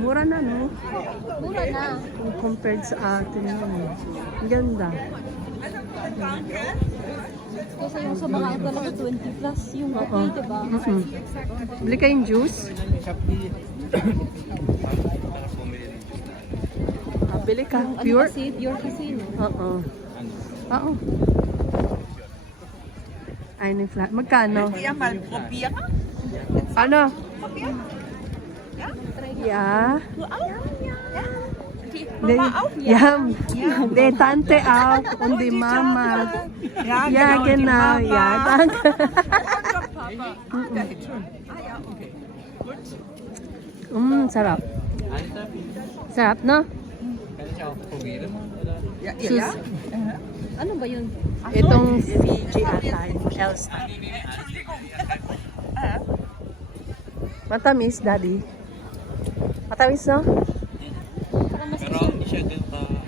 Mura na, no? Mura na. Kung compared sa atin yun. Ang ganda. Kasi yung sa mga talaga 20 plus yung kape, diba? Bili kayong juice? Bili ka. Yung Pure? ano kasi, pure kasi, no? Oo. Oo. Ay, ni flat. Magkano? Ano? Ja. Ja, der Tante auch und die Mama. Ja, genau. Ja, danke. Sarap. Sarap, no? Sus. Ano ba yun? Itong Fiji ata, yung Elsta. Matamis, Daddy. Matamis, no? Para mas Pero hindi siya